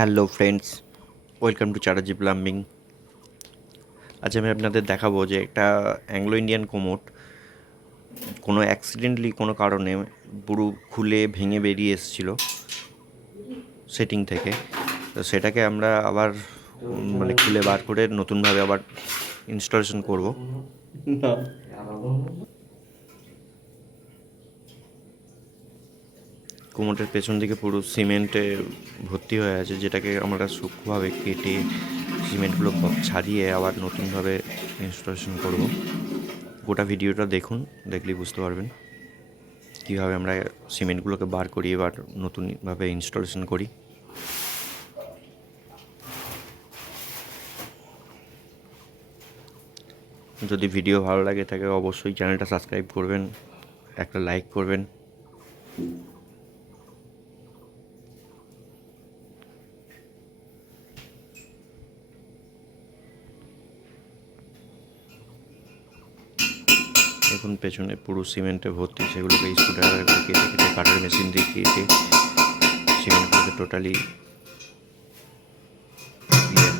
Hello friends, welcome to Chatterjee plumbing. আজ আমি আপনাদের দেখাবো যে একটা অ্যাংলো ইন্ডিয়ান কোমোড কোনো অ্যাক্সিডেন্টলি কোনো কারণে পুরো খুলে ভেঙে বেরিয়ে এসেছিলো সেটিং থেকে। তো সেটাকে আমরা আবার খুলে বার করে নতুনভাবে আবার ইনস্টলেশন করব। কোমোডের পেছন দিকে পুরো সিমেন্টে ভর্তি হয়ে আছে, যেটাকে আমরা সূক্ষ্মভাবে কেটে সিমেন্টগুলো ছাড়িয়ে আবার নতুনভাবে ইনস্টলেশন করব। গোটা ভিডিওটা দেখুন, দেখলেই বুঝতে পারবেন কীভাবে আমরা সিমেন্টগুলোকে বার করি এবার নতুনভাবে ইনস্টলেশন করি। যদি ভিডিও ভালো লাগে থাকে অবশ্যই চ্যানেলটা সাবস্ক্রাইব করবেন, একটা লাইক করবেন। এখন পেছনে পুরো সিমেন্টে ভর্তি, সেগুলোকে স্ক্রুড্রাইভার কেটে কেটে কাটার মেশিন দিয়ে কেটে সিমেন্টগুলোকে টোটালি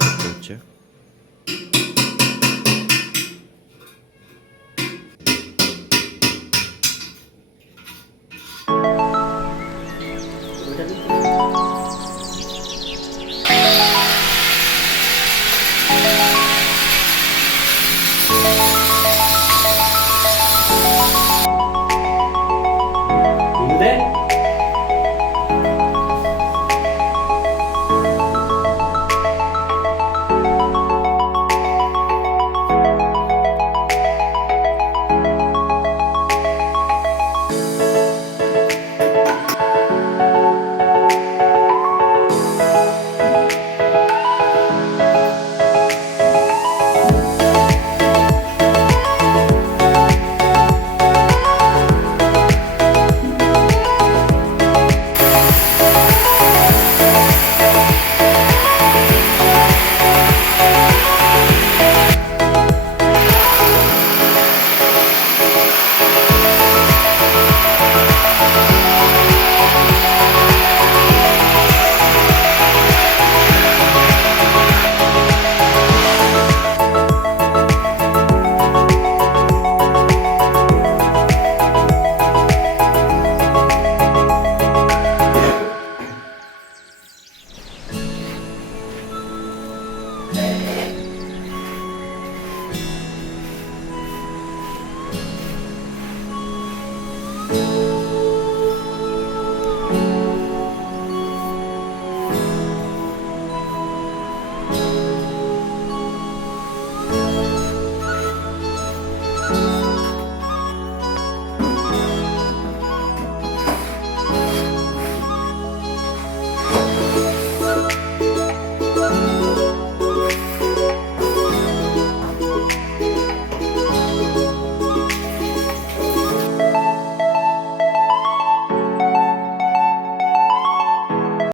করতে হচ্ছে।